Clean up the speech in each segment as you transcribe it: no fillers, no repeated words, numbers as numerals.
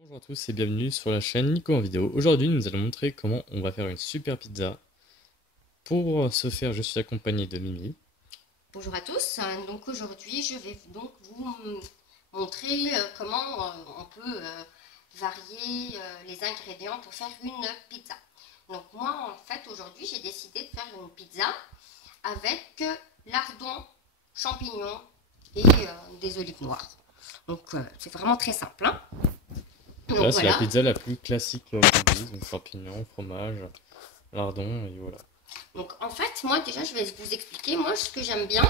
Bonjour à tous et bienvenue sur la chaîne Nico en vidéo. Aujourd'hui nous allons montrer comment on va faire une super pizza. Pour ce faire je suis accompagné de Mimi. Bonjour à tous, donc aujourd'hui je vais donc vous montrer comment on peut varier les ingrédients pour faire une pizza. Donc moi en fait aujourd'hui j'ai décidé de faire une pizza avec lardons, champignons et des olives noires. Donc c'est vraiment très simple, hein. Voilà, Donc c'est la voilà. pizza la plus classique aujourd'hui, donc champignons, fromage, lardons et voilà. Donc en fait, moi déjà je vais vous expliquer, moi ce que j'aime bien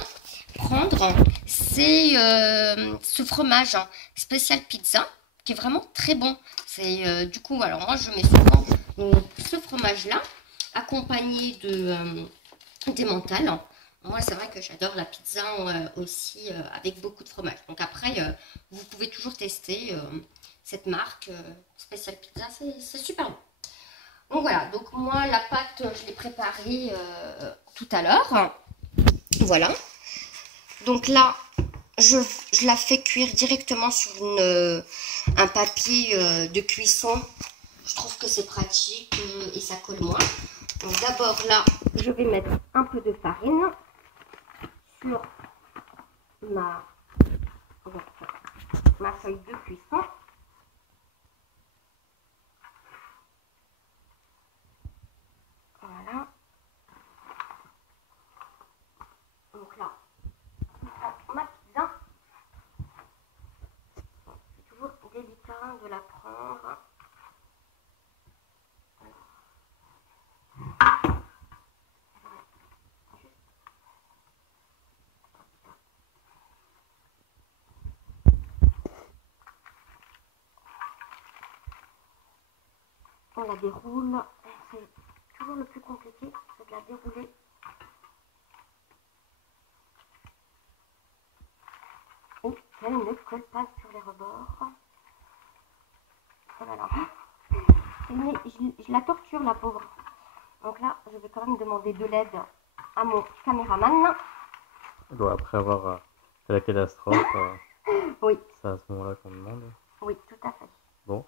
prendre, c'est ce fromage spécial pizza qui est vraiment très bon. C'est du coup, alors moi je mets souvent ce fromage là accompagné de d'emmental. Moi c'est vrai que j'adore la pizza aussi avec beaucoup de fromage. Donc après, vous pouvez toujours tester cette marque spécial pizza, c'est super bon. Donc voilà, donc moi la pâte je l'ai préparée tout à l'heure. Voilà. Donc là, je la fais cuire directement sur un papier de cuisson. Je trouve que c'est pratique et ça colle moins. Donc d'abord là, je vais mettre un peu de farine sur ma, ma feuille de cuisson. Voilà. Donc là, je prends ma pizza. C'est toujours délicat de la prendre. On la déroule. C'est toujours le plus compliqué, c'est de la dérouler. Et qu'elle ne colle pas sur les rebords. Oh là là. Je la torture, la pauvre. Donc là, je vais quand même demander de l'aide à mon caméraman. Bon, après avoir fait la catastrophe, Oui. c'est à ce moment-là qu'on demande. Oui, tout à fait. Bon,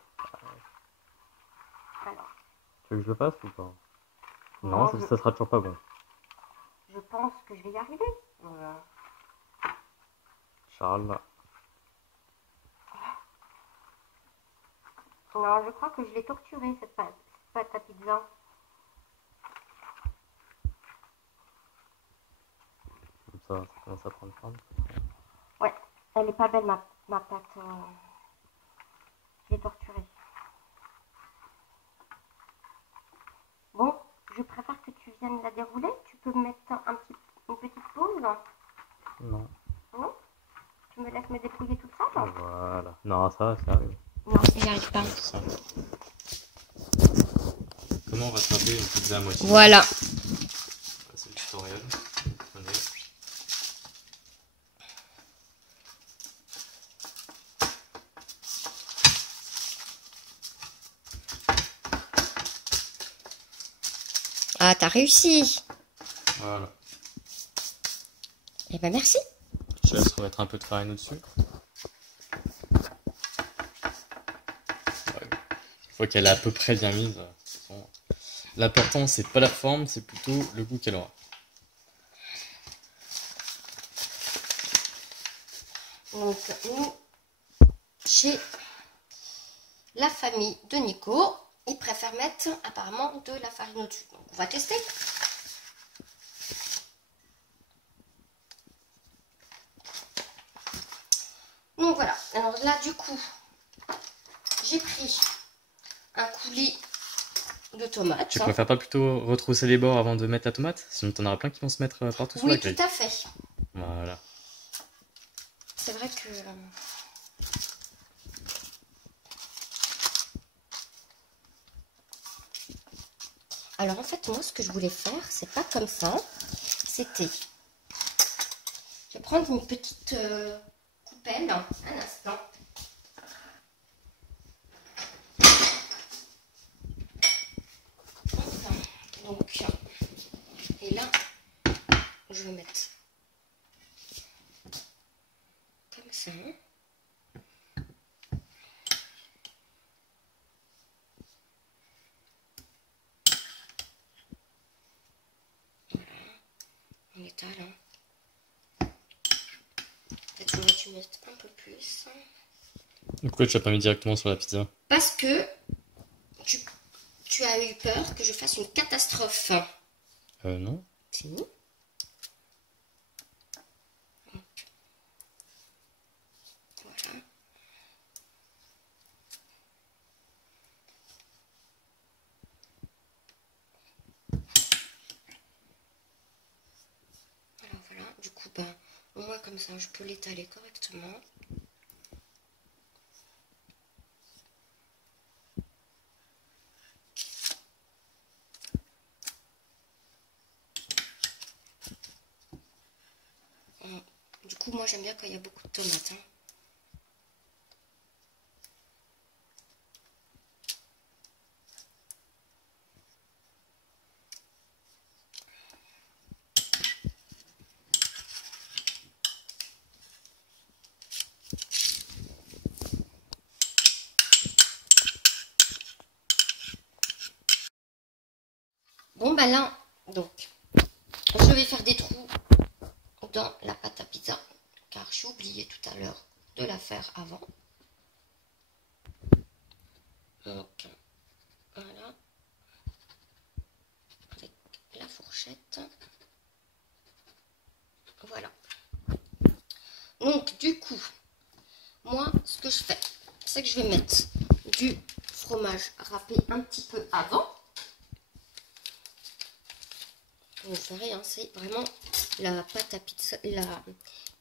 Alors, tu veux que je le fasse ou pas? Non, non, ça sera toujours pas bon. je pense que je vais y arriver. Charles. Non, je crois que je l'ai torturée, cette pâte à pizza. Comme ça commence à prendre forme. Ouais, elle est pas belle, ma pâte. Je l'ai torturée. Bon, je préfère que tu viennes la dérouler. Tu peux me mettre une petite pause? Non. Non? Tu me laisses me débrouiller toute seule? Voilà. Non, ça arrive. Non, j'y arrive pas. Ça. Comment rattraper une pizza à moitié? Voilà. C'est le tutoriel. Attendez. Ah, t'as réussi. Voilà. Eh ben merci. Je laisse remettre un peu de farine au-dessus. Ouais. Une fois qu'elle est à peu près bien mise, l'important c'est pas la forme, c'est plutôt le goût qu'elle aura. Donc nous, chez la famille de Nico, ils préfèrent mettre apparemment de la farine au-dessus. Donc on va tester. Donc voilà, alors là du coup, j'ai pris un coulis de tomates. Tu préfères pas plutôt retrousser les bords avant de mettre la tomate? Sinon t'en auras plein qui vont se mettre partout sur la Oui, grille. tout à fait. Voilà. C'est vrai que... Alors en fait, moi ce que je voulais faire, c'est pas comme ça. C'était... Je vais prendre une petite coupelle, un instant. Donc, et là, je vais mettre comme ça. total. Hein. Peut-être que j'aurais dû mettre un peu plus. Pourquoi tu l'as pas mis directement sur la pizza? Parce que tu as eu peur que je fasse une catastrophe. Non. Si. Voilà. Voilà. Du coup, ben, au moins comme ça, je peux l'étaler correctement. Du coup, moi, j'aime bien quand il y a beaucoup de tomates. Hein. Bon, ben là, donc, je vais faire des trous dans la pâte à pizza, car j'ai oublié tout à l'heure de la faire avant. Donc, voilà, avec la fourchette. Voilà. Donc, du coup, moi, ce que je fais, c'est que je vais mettre du fromage râpé un petit peu avant. Vous verrez, hein, c'est vraiment la pâte à pizza, la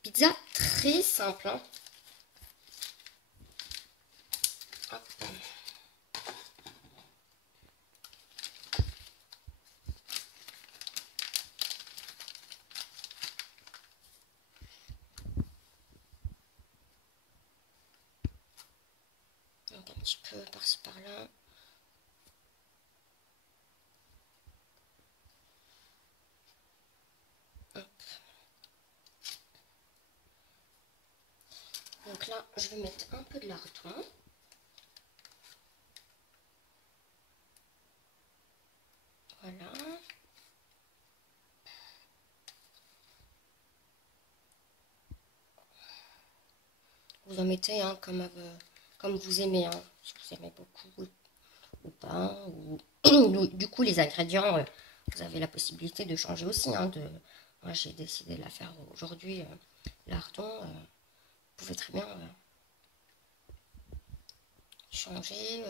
pizza très simple. Hein. Hop. Donc un petit peu par-ci par-là. Donc là, je vais mettre un peu de lardon. Voilà. Vous en mettez hein, comme vous aimez, hein, si vous aimez beaucoup ou pas. Ou... du coup, les ingrédients, vous avez la possibilité de changer aussi. Hein, Moi, j'ai décidé de la faire aujourd'hui. Lardon, vous pouvez très bien changer,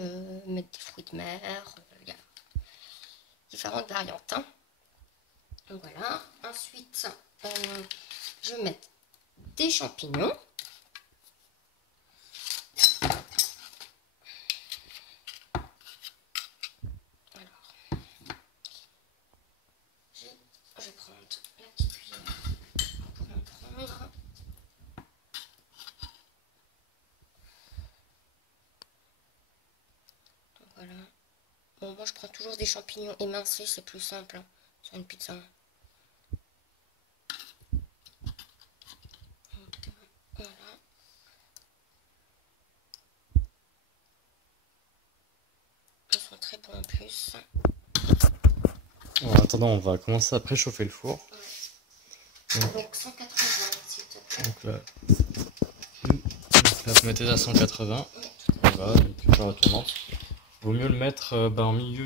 mettre des fruits de mer. Il y a différentes variantes. Hein. Donc voilà. Ensuite, je vais mettre des champignons. Je vais prendre la petite cuillère pour en prendre. Donc voilà. Bon, moi je prends toujours des champignons émincés, c'est plus simple hein, sur une pizza. Donc, voilà. Ils sont très bons en plus. En attendant, on va commencer à préchauffer le four. Ouais. Donc 180 s'il te plaît. Donc là, vous mettez à 180. Voilà, donc par la tournante. Vaut mieux le mettre au milieu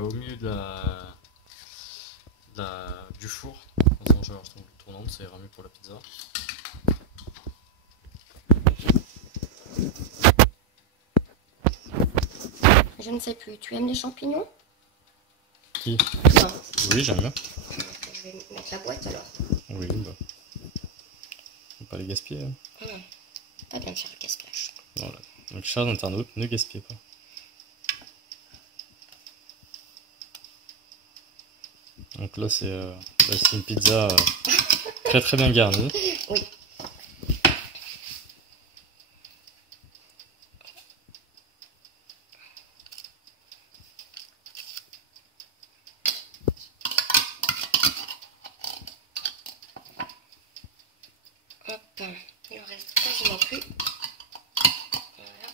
au milieu du four. Quand on change la tournante, ça ira mieux pour la pizza. Je ne sais plus, tu aimes les champignons? Qui? Non. Oui, j'aime bien. Je vais mettre la boîte alors. Oui, bah. Faut pas les gaspiller. Hein. Non, pas bien faire le gaspillage. Voilà. Donc, chers internautes, ne gaspillez pas. Donc là, c'est une pizza très très bien garnie. Oui. Hop, il en reste quasiment plus. Voilà.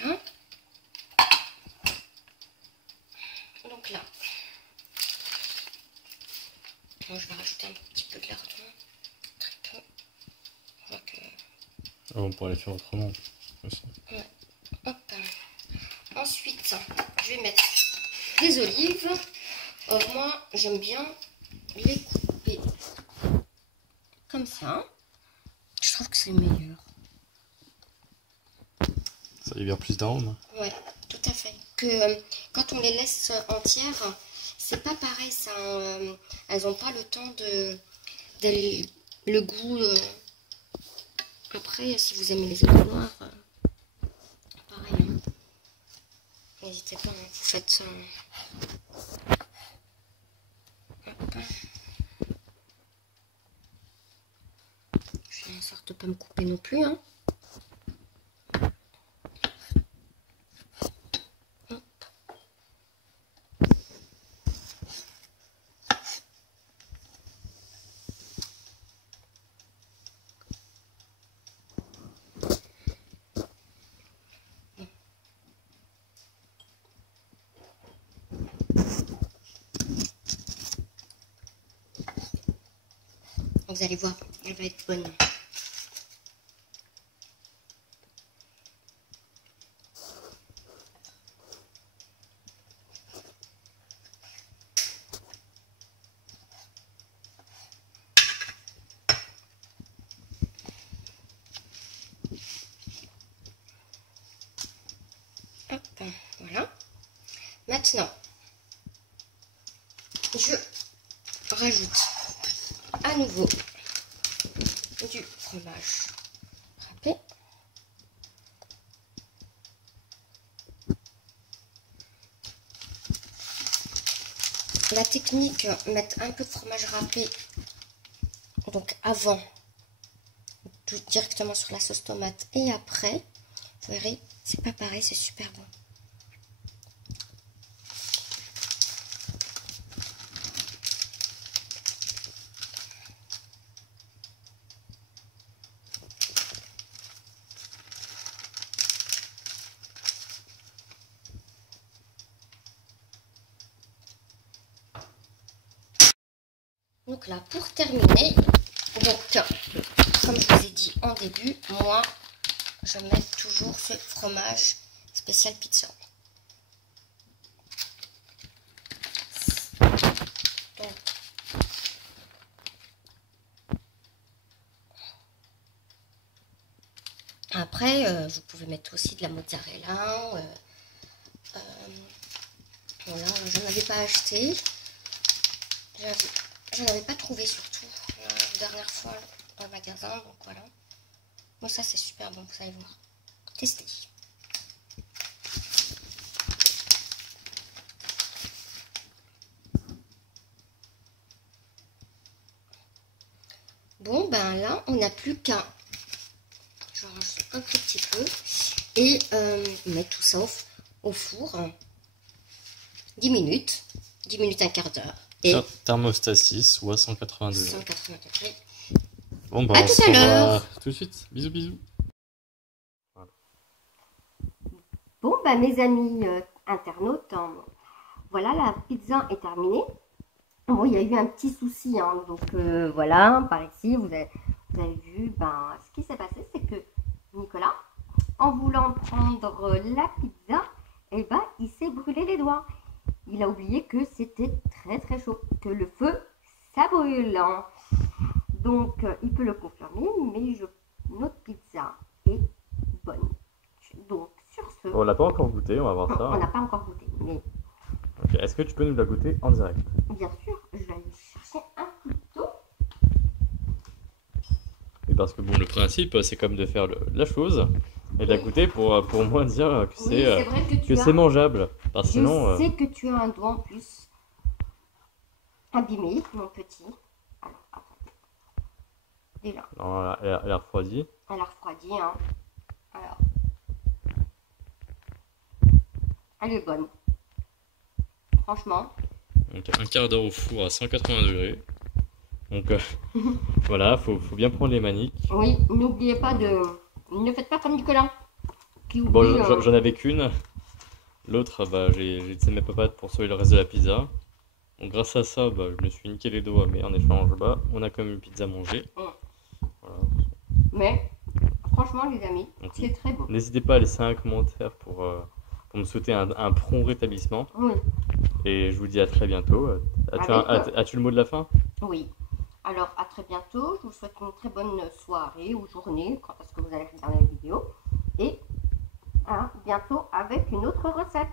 Voilà. Donc là, on pourrait les faire autrement aussi. Ouais. Hop. Ensuite, je vais mettre des olives. Moi, j'aime bien les couper comme ça. Je trouve que c'est meilleur. Ça libère plus d'arômes. Ouais, tout à fait. Que quand on les laisse entières, c'est pas pareil. Ça, elles n'ont pas le temps le goût. Après, si vous aimez les œufs noirs, pareil. Hein. N'hésitez pas, hein, vous faites ça. Hop. Je vais en sorte de pas me couper non plus. Hein. Vous allez voir, elle va être bonne. Hop, voilà. Maintenant, je rajoute à nouveau du fromage râpé. La technique, mettre un peu de fromage râpé donc avant, tout directement sur la sauce tomate et après, vous verrez, c'est pas pareil, c'est super bon. Donc là, pour terminer, donc, comme je vous ai dit en début, moi, je mets toujours ce fromage spécial pizza. Donc, après, vous pouvez mettre aussi de la mozzarella. Voilà, je n'en avais pas acheté. Je n'avais pas trouvé surtout la dernière fois au magasin, donc voilà. Bon, ça c'est super bon, vous allez voir. Testez. Bon, ben là, on n'a plus qu'à... Je range un tout petit peu. Et mettre tout ça au four. 10 minutes. 10 minutes, un quart d'heure. Et thermostat 6 ou à 180 degrés. 180 degrés. Bon, bah, À on tout se à revoit l'heure. tout de suite. Bisous, bisous. Bon, bah, mes amis internautes, voilà, la pizza est terminée. Bon, il y a eu un petit souci, hein, donc voilà, par ici, vous avez vu, ben, ce qui s'est passé, c'est que Nicolas, en voulant prendre la pizza, eh ben, il s'est brûlé les doigts. Il a oublié que c'était très très chaud, que le feu, ça brûle. Donc, il peut le confirmer, mais notre pizza est bonne. Donc, sur ce... On l'a pas encore goûté, on va voir ça. On n'a pas encore goûté, mais... Okay. Est-ce que tu peux nous la goûter en direct? Bien sûr, je vais aller chercher un couteau. Et parce que bon, le principe, c'est comme de faire la chose et de la goûter pour moi dire que c'est mangeable. Parce que sinon, je sais que tu as un doigt en plus abîmé, mon petit. Alors, attendez. Déjà. Non, elle a refroidi. Elle a refroidi, hein. Alors. Elle est bonne. Franchement. Donc, un quart d'heure au four à 180 degrés. Donc voilà, faut bien prendre les maniques. Oui, n'oubliez pas de... Ne faites pas comme Nicolas. Qui oublie, bon, j'en avais qu'une. L'autre, bah, j'ai laissé mes papates pour sauver le reste de la pizza. Donc grâce à ça, bah, je me suis niqué les doigts, mais en échange, bah, on a quand même une pizza mangée. Voilà. Mais, Franchement, les amis, Donc, c'est très bon. n'hésitez pas à laisser un commentaire pour me souhaiter un prompt rétablissement. Oui. Et je vous dis à très bientôt. As-tu le mot de la fin? Oui. Alors, à très bientôt. Je vous souhaite une très bonne soirée ou journée, quand est-ce que vous allez regarder la vidéo. Et à bientôt avec une autre recette.